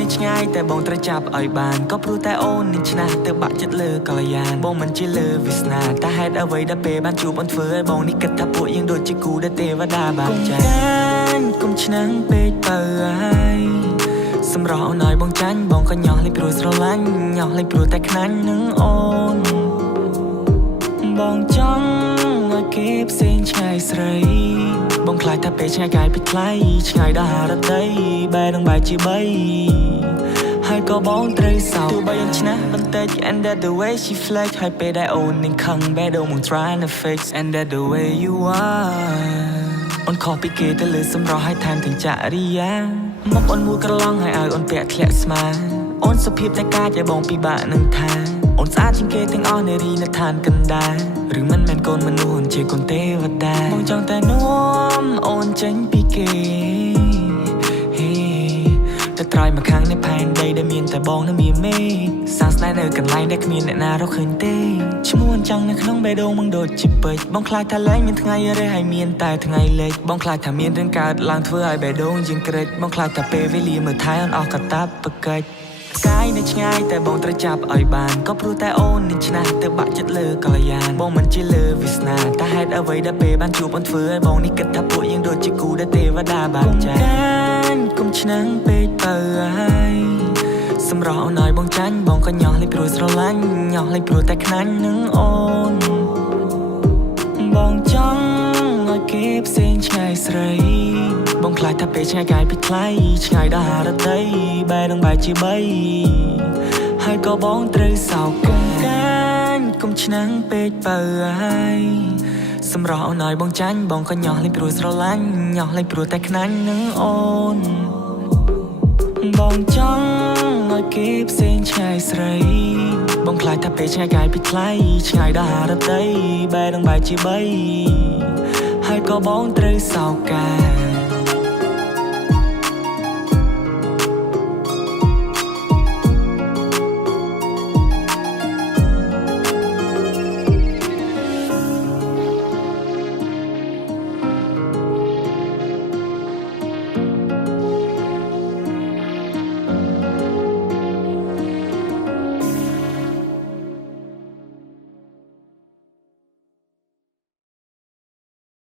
នៅឆ្ងាយតែបងត្រូវចាប់ឲ្យបានក៏ព្រោះតែអូននឹងឆ្នះទៅបាក់ចិត្តលើកល្យានបងមិនជាលើវាសនាតែហេតុអ្វីដែលពេលបានជួបអូនធ្វើឲ្យបងនេះគិតថាពួកយើងដូចជាគូដែលទេវតាបានចែកគុំឆ្នាំងពេកទៅហើយសម្រស់អូនឲ្យបងចាញ់បងក៏ញោះលេងព្រោះស្រឡាញ់ញោះលេងព្រោះតែខ្នាញ់នឹងអូនបងចង់ឲ្យគេផ្សេងឆ្ងាយស្រីបងខ្លាចថាពេលឆ្ងាយកាយពីថ្លៃឆ្ងាយដល់ហារតីបែរនឹងបែរជាបីហើយក៏បងត្រូវសោកទោះបីអូនឆ្នះបន្តិច and that the way she flex ហើយពេលដែលអូននឹងខឹងបែរដូងមក trying to fix and that the way you are អូនខុសពីគេទៅលើសម្រស់ហើយថែមទាំងចរិយាមកអូនមួយក្រឡងហើយឲ្យអូនពាក់ធ្លាក់ស្មាអូនសុភាពតែកាចឲ្យបងពិបាកនឹងថាអូនស្អាតជាងគេទាំងអស់នារីនៅឋានកណ្ដាលឬមិនមែនកូនមនុស្សជាកូនទេវតាបងចង់តែនាំអូនចេញពីគេតែត្រៃមកខាងនៃផែនដីដែលមានតែបងនៅមានមេសាស្ត្រនៅកន្លែងដែលគ្មានអ្នកណារកឃើញទេឈ្មោះអញ្ចឹងនៅក្នុងបេះដូងมึงដូចជាពេជ្របងខ្លាចថាលែងមានថ្ងៃរះហើយមានតែថ្ងៃលេចបងខ្លាចថាមានរឿងកើតឡើងធ្វើឲ្យបេះដូងយើងក្រិចបងខ្លាចថាពេលវេលាមើលថែអូនអស់កតាបកិច្ចផ្កាយនៅឆ្ងាយតែបងត្រូវចាប់ឲ្យបានក៏ព្រោះតែអូននឹងឆ្នះទៅបាក់ចិត្តលើកល្យានបងមិនជាលើវាសនាតែហេតុអ្វីដែលពេលបានជួបអូនធ្វើឲ្យបងនេះគិតថាពួកយើងដូចជាគូដែលទេវតាបានចែកគុំឆ្នាំងពេកទៅហើយសម្រស់អូនឲ្យបងចាញ់បងក៏ញោះលេងព្រោះស្រឡាញ់ញោះលេងព្រោះតែខ្នាញ់នឹងអូនបងចង់ឲ្យគេផ្សេងឆ្ងាយស្រីបងខ្លាចថាពេលឆ្ងាយកាយពីថ្លៃឆ្ងាយដល់ហារតីបែរនឹងបែរជាបីហើយក៏បងត្រូវសោកគុំឆ្នាំងពេកទៅហើយសម្រស់អូនឲ្យបងចាញ់បងក៏ញោះលេងព្រោះស្រឡាញ់ញោះលេងព្រោះតែខ្នាញ់នឹងអូនបងចង់ឲ្យគេផ្សេងឆ្ងាយស្រីបងខ្លាចថាពេលឆ្ងាយកាយពីថ្លៃឆ្ងាយដល់ហារតីបែរនឹងបែរជាបីហើយក៏បងត្រូវសោកកាយ